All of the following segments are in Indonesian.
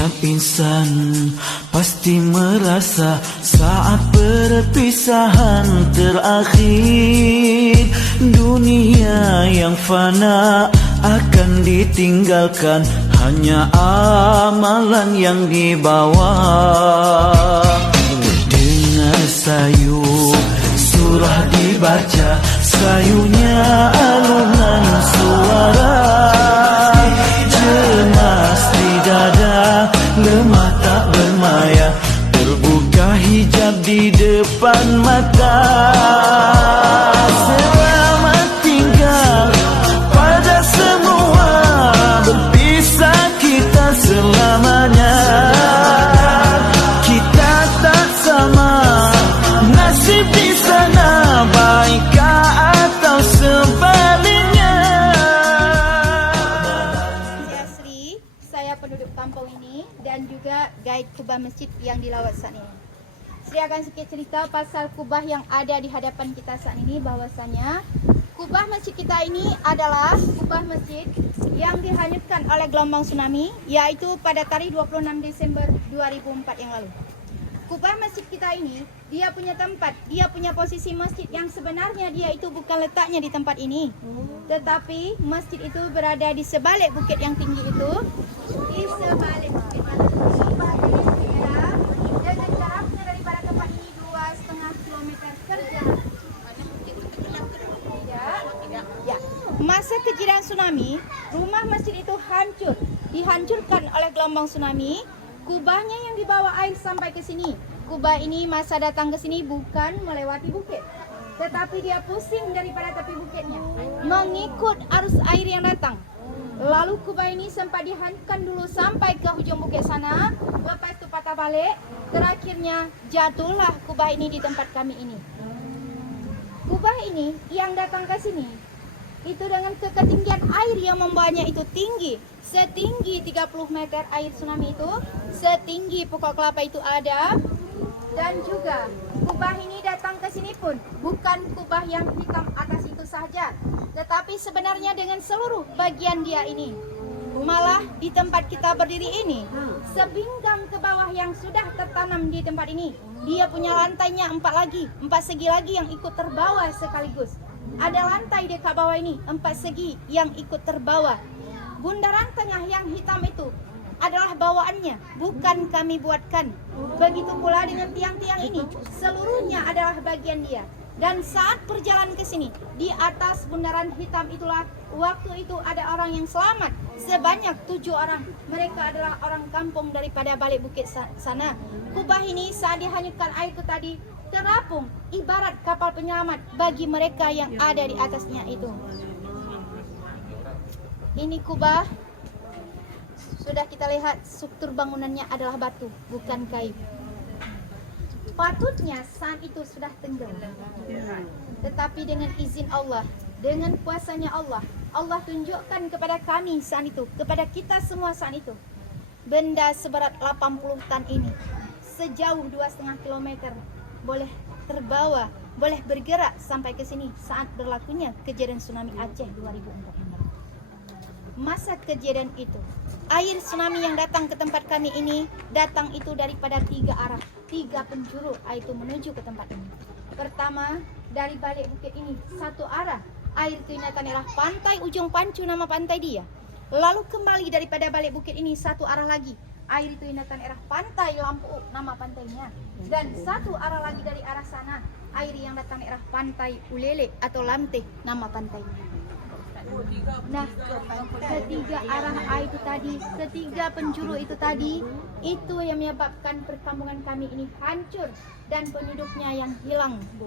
Setiap insan pasti merasa saat perpisahan terakhir, dunia yang fana akan ditinggalkan, hanya amalan yang dibawa. Dengar sayu surah dibaca, sayunya alunan suara, cemas di dada, lemah tak bermaya, terbuka hijab di depan mata. Selamat tinggal pada semua, berpisah kita selamanya. Kita tak sama nasib di sana, baikkah atau sebaliknya. Saya Sri, saya penduduk kampung ini dan juga guide kubah masjid yang dilawat saat ini. Sri akan sedikit cerita pasal kubah yang ada di hadapan kita saat ini, bahwasanya kubah masjid kita ini adalah kubah masjid yang dihanyutkan oleh gelombang tsunami, yaitu pada tarikh 26 Desember 2004 yang lalu. Kubah masjid kita ini, dia punya tempat, dia punya posisi masjid yang sebenarnya dia itu bukan letaknya di tempat ini. Tetapi masjid itu berada di sebalik bukit yang tinggi itu. Di sebalik bukit yang tinggi. Dan jaraknya daripada tempat ini 2,5 kilometer perjalanan. Ya. Masa kejadian tsunami, rumah masjid itu hancur, dihancurkan oleh gelombang tsunami. Kubahnya yang dibawa air sampai ke sini. Kubah ini masa datang ke sini bukan melewati bukit, tetapi dia pusing daripada tepi bukitnya, mengikut arus air yang datang. Lalu kubah ini sempat dihancurkan dulu sampai ke hujung bukit sana, lepas itu patah balik. Terakhirnya jatuhlah kubah ini di tempat kami ini. Kubah ini yang datang ke sini itu dengan ketinggian air yang membawanya itu tinggi, setinggi 30 meter air tsunami itu, setinggi pokok kelapa itu ada. Dan juga kubah ini datang ke sini pun bukan kubah yang hitam atas itu saja, tetapi sebenarnya dengan seluruh bagian dia ini. Malah di tempat kita berdiri ini, sebinggang ke bawah yang sudah tertanam di tempat ini, dia punya lantainya 4 segi lagi yang ikut terbawa sekaligus. Ada lantai dekat bawah ini 4 segi yang ikut terbawa. Bundaran tengah yang hitam itu adalah bawaannya, bukan kami buatkan. Begitu pula dengan tiang-tiang ini, seluruhnya adalah bagian dia. Dan saat perjalanan ke sini, di atas bundaran hitam itulah, waktu itu ada orang yang selamat sebanyak 7 orang. Mereka adalah orang kampung daripada balik bukit sana. Kubah ini saat dihanyutkan air itu tadi terapung ibarat kapal penyelamat bagi mereka yang ada di atasnya itu. Ini kubah, sudah kita lihat struktur bangunannya adalah batu, bukan kayu. Patutnya saat itu sudah tenggelam. Tetapi dengan izin Allah, dengan kuasanya Allah, Allah tunjukkan kepada kami saat itu, kepada kita semua saat itu, benda seberat 80 tan ini, sejauh 2,5 kilometer, boleh terbawa, boleh bergerak sampai ke sini saat berlakunya kejadian tsunami Aceh 2004. Masa kejadian itu, air tsunami yang datang ke tempat kami ini datang itu daripada 3 arah, 3 penjuru air itu menuju ke tempat ini. Pertama, dari balik bukit ini 1 arah, air itu adalah pantai Ujung Pancu, nama pantai dia. Lalu kembali daripada balik bukit ini 1 arah lagi, air itu arah pantai Lampu, nama pantainya. Dan 1 arah lagi dari arah sana, air yang datang arah pantai Ulele atau Lante, nama pantainya. Nah, ketiga arah air itu tadi, ketiga penjuru itu tadi, itu yang menyebabkan perkampungan kami ini hancur dan penduduknya yang hilang, Bu.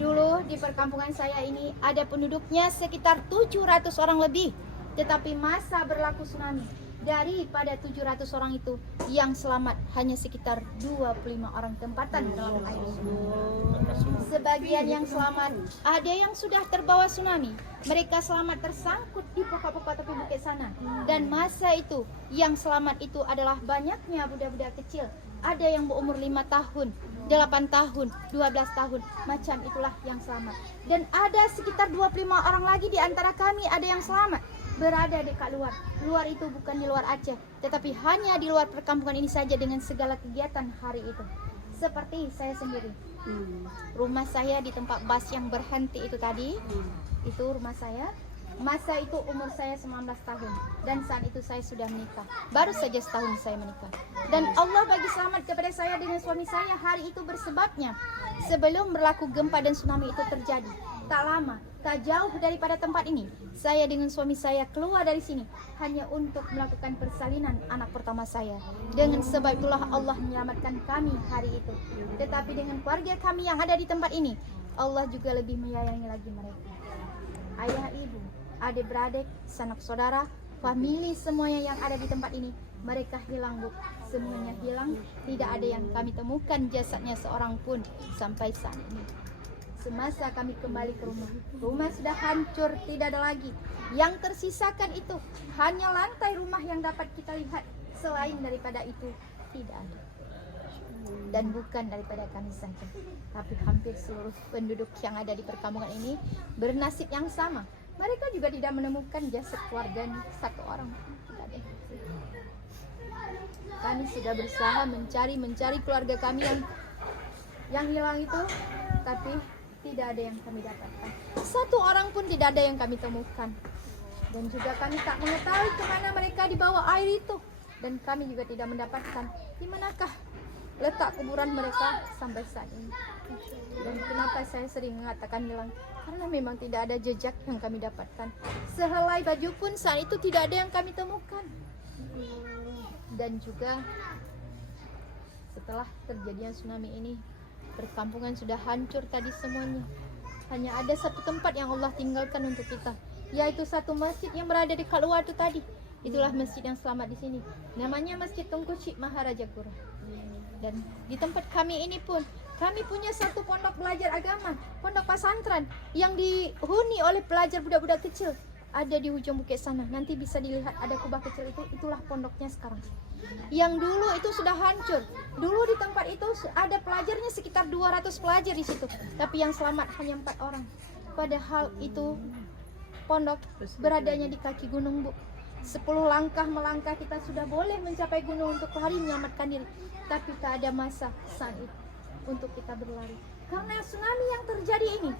Dulu di perkampungan saya ini ada penduduknya sekitar 700 orang lebih, tetapi masa berlaku tsunami, daripada 700 orang itu yang selamat hanya sekitar 25 orang tempatan dalam air tsunami. Sebagian yang selamat, ada yang sudah terbawa tsunami, mereka selamat tersangkut di pokok-pokok tepi bukit sana. Dan masa itu yang selamat itu adalah banyaknya budak-budak kecil. Ada yang berumur 5 tahun, 8 tahun, 12 tahun, macam itulah yang selamat. Dan ada sekitar 25 orang lagi di antara kami ada yang selamat. berada dekat luar. Luar itu bukan di luar Aceh, tetapi hanya di luar perkampungan ini saja dengan segala kegiatan hari itu. Seperti saya sendiri. Rumah saya di tempat bus yang berhenti itu tadi, itu rumah saya. Masa itu umur saya 19 tahun dan saat itu saya sudah menikah. Baru saja setahun saya menikah. Dan Allah bagi selamat kepada saya dengan suami saya hari itu bersebabnya. Sebelum berlaku gempa dan tsunami itu terjadi, tak lama, tak jauh daripada tempat ini, saya dengan suami saya keluar dari sini hanya untuk melakukan persalinan anak pertama saya. Dengan sebab itulah Allah menyelamatkan kami hari itu. Tetapi dengan keluarga kami yang ada di tempat ini, Allah juga lebih menyayangi lagi mereka. Ayah, ibu, adik-beradik, sanak saudara, famili semuanya yang ada di tempat ini, mereka hilang, Bu. Semuanya hilang, tidak ada yang kami temukan jasadnya seorang pun sampai saat ini. Semasa kami kembali ke rumah, rumah sudah hancur, tidak ada lagi. Yang tersisakan itu hanya lantai rumah yang dapat kita lihat. Selain daripada itu, tidak ada. Dan bukan daripada kami saja, tapi hampir seluruh penduduk yang ada di perkampungan ini bernasib yang sama. Mereka juga tidak menemukan jasad keluarganya satu orang. Tidak ada. Kami sudah berusaha mencari keluarga kami yang hilang itu, tapi tidak ada yang kami dapatkan. Satu orang pun tidak ada yang kami temukan. Dan juga kami tak mengetahui kemana mereka dibawa air itu. Dan kami juga tidak mendapatkan di manakah letak kuburan mereka sampai saat ini. Dan kenapa saya sering mengatakan hilang? Karena memang tidak ada jejak yang kami dapatkan. Sehelai baju pun saat itu tidak ada yang kami temukan. Dan juga setelah terjadinya tsunami ini, perkampungan sudah hancur tadi semuanya. Hanya ada satu tempat yang Allah tinggalkan untuk kita, yaitu satu masjid yang berada di luar itu tadi. Itulah masjid yang selamat di sini. Namanya Masjid Tunku Cik Maharajapura. Dan di tempat kami ini pun kami punya satu pondok belajar agama, pondok pesantren yang dihuni oleh pelajar budak-budak kecil. Ada di ujung bukit sana. Nanti bisa dilihat ada kubah kecil itu, itulah pondoknya sekarang. Yang dulu itu sudah hancur. Dulu di tempat itu ada pelajarnya sekitar 200 pelajar di situ. Tapi yang selamat hanya 4 orang. Padahal itu pondok beradanya di kaki gunung, Bu. 10 langkah melangkah kita sudah boleh mencapai gunung untuk lari menyelamatkan diri. Tapi tak ada masa saat itu untuk kita berlari. Karena tsunami yang terjadi ini,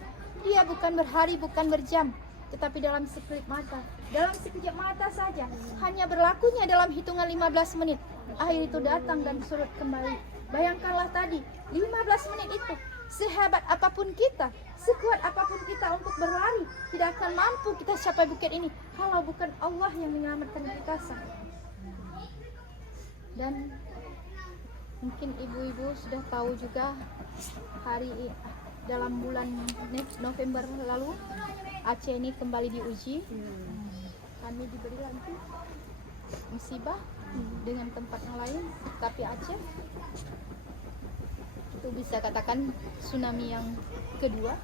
dia bukan berhari, bukan berjam, tetapi dalam sekelip mata. Dalam sekejap mata saja, hanya berlakunya dalam hitungan 15 menit. Air itu datang dan surut kembali. Bayangkanlah tadi, 15 menit itu. Sehebat apapun kita, sekuat apapun kita untuk berlari, tidak akan mampu kita capai bukit ini kalau bukan Allah yang menyelamatkan kita. Dan mungkin ibu-ibu sudah tahu juga dalam bulan November lalu Aceh ini kembali diuji. Kami diberi nanti musibah dengan tempat yang lain, tapi Aceh itu bisa katakan tsunami yang kedua.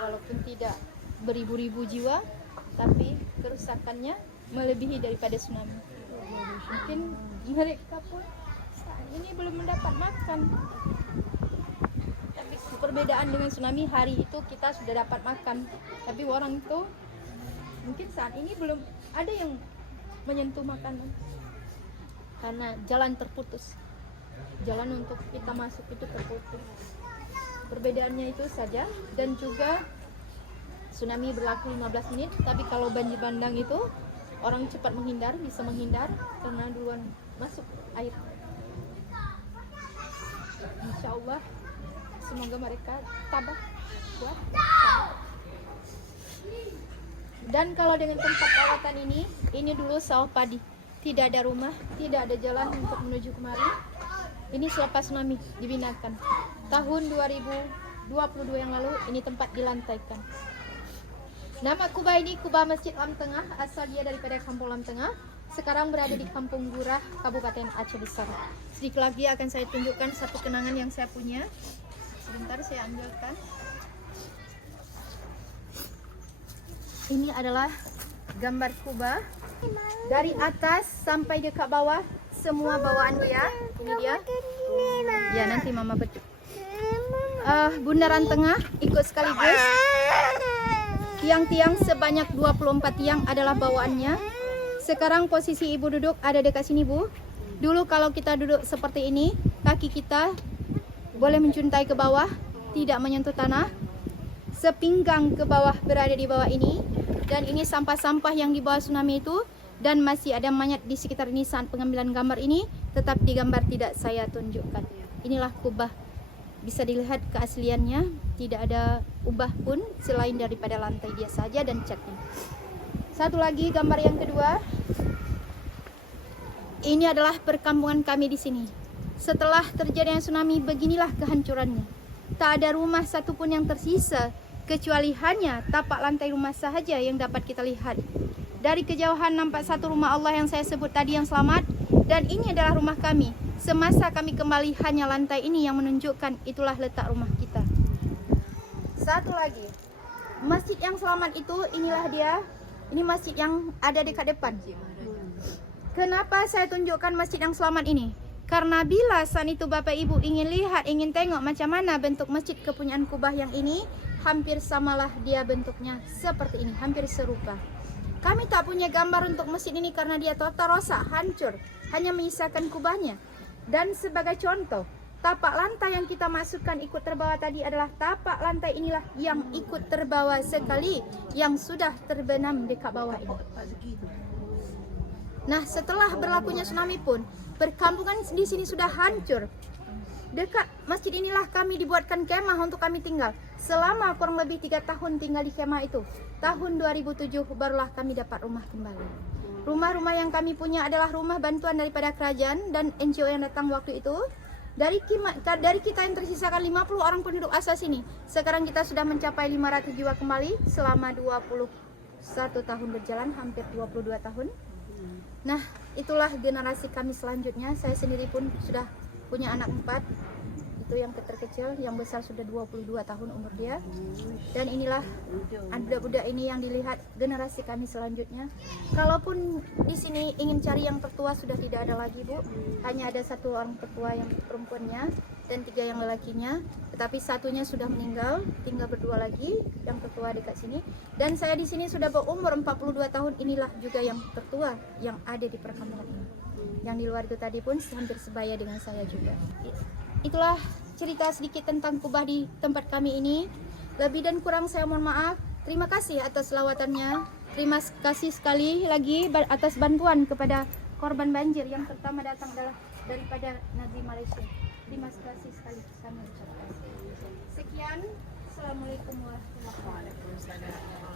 Walaupun tidak beribu-ribu jiwa, tapi kerusakannya melebihi daripada tsunami. Mungkin mereka pun saat ini belum mendapat makan. Tapi perbedaan dengan tsunami, hari itu kita sudah dapat makan. Tapi orang itu mungkin saat ini belum ada yang menyentuh makanan. Karena jalan terputus. Jalan untuk kita masuk itu terputus. Perbedaannya itu saja. Dan juga tsunami berlaku 15 menit. Tapi kalau banjir bandang itu orang cepat menghindar, bisa menghindar karena duluan masuk air. Insya Allah semoga mereka tabah, kuat. Dan kalau dengan tempat perawatan ini dulu sawah padi. Tidak ada rumah, tidak ada jalan untuk menuju kemari. Ini selepas tsunami dibinakan. Tahun 2022 yang lalu ini tempat dilantaikan. Nama kubah ini kubah Masjid Lam Tengah, asal dia daripada Kampung Lam Tengah. Sekarang berada di Kampung Gurah, Kabupaten Aceh Besar. Sedikit lagi akan saya tunjukkan satu kenangan yang saya punya. Sebentar saya ambilkan. Ini adalah gambar kubah. Dari atas sampai dekat bawah, semua bawaan dia. Ini dia. Ya, nanti mama betul. Bundaran tengah ikut sekaligus. Tiang-tiang sebanyak 24 tiang adalah bawaannya. Sekarang posisi ibu duduk ada dekat sini, Bu. Dulu kalau kita duduk seperti ini, kaki kita boleh menjuntai ke bawah, tidak menyentuh tanah. Sepinggang ke bawah berada di bawah ini. Dan ini sampah-sampah yang di bawah tsunami itu. Dan masih ada mayat di sekitar ini saat pengambilan gambar ini. Tetap di gambar tidak saya tunjukkan. Inilah kubah. Bisa dilihat keasliannya. Tidak ada ubah pun selain daripada lantai dia saja dan catnya. Satu lagi gambar yang kedua. Ini adalah perkampungan kami di sini. Setelah terjadinya tsunami, beginilah kehancurannya. Tak ada rumah satupun yang tersisa, kecuali hanya tapak lantai rumah sahaja yang dapat kita lihat. Dari kejauhan nampak satu rumah Allah yang saya sebut tadi yang selamat, dan ini adalah rumah kami. Semasa kami kembali, hanya lantai ini yang menunjukkan itulah letak rumah kita. Satu lagi, masjid yang selamat itu, inilah dia. Ini masjid yang ada dekat depan. Kenapa saya tunjukkan masjid yang selamat ini? Karena bila saat itu Bapak Ibu ingin lihat, ingin tengok macam mana bentuk masjid kepunyaan Kubah yang ini, hampir samalah dia bentuknya seperti ini, hampir serupa. Kami tak punya gambar untuk masjid ini karena dia total rosak, hancur, hanya menyisakan kubahnya. Dan sebagai contoh, tapak lantai yang kita masukkan ikut terbawa tadi adalah tapak lantai inilah yang ikut terbawa sekali, yang sudah terbenam dekat bawah ini. Nah, setelah berlakunya tsunami pun, perkampungan di sini sudah hancur. Dekat masjid inilah kami dibuatkan kemah untuk kami tinggal. Selama kurang lebih 3 tahun tinggal di kemah itu. Tahun 2007 barulah kami dapat rumah kembali. Rumah-rumah yang kami punya adalah rumah bantuan daripada kerajaan dan NGO yang datang waktu itu. Dari kita yang tersisakan 50 orang penduduk asal sini, sekarang kita sudah mencapai 500 jiwa kembali selama 21 tahun berjalan, hampir 22 tahun. Nah, itulah generasi kami selanjutnya. Saya sendiri pun sudah punya anak 4. Itu yang terkecil, yang besar sudah 22 tahun umur dia. Dan inilah budak-budak ini yang dilihat generasi kami selanjutnya. Kalaupun di sini ingin cari yang tertua sudah tidak ada lagi, Bu. Hanya ada 1 orang tertua yang perempuannya dan 3 yang lelakinya. Tetapi satunya sudah meninggal, tinggal berdua lagi yang tertua dekat sini. Dan saya di sini sudah berumur 42 tahun. Inilah juga yang tertua yang ada di perkampungan ini. Yang di luar itu tadi pun hampir sebaya dengan saya juga. Itulah cerita sedikit tentang Kubah di tempat kami ini. Lebih dan kurang saya mohon maaf. Terima kasih atas lawatannya. Terima kasih sekali lagi atas bantuan kepada korban banjir yang pertama datang adalah daripada Negeri Malaysia. Terima kasih sekali kami ucapkan. Sekian. Assalamualaikum warahmatullahi wabarakatuh.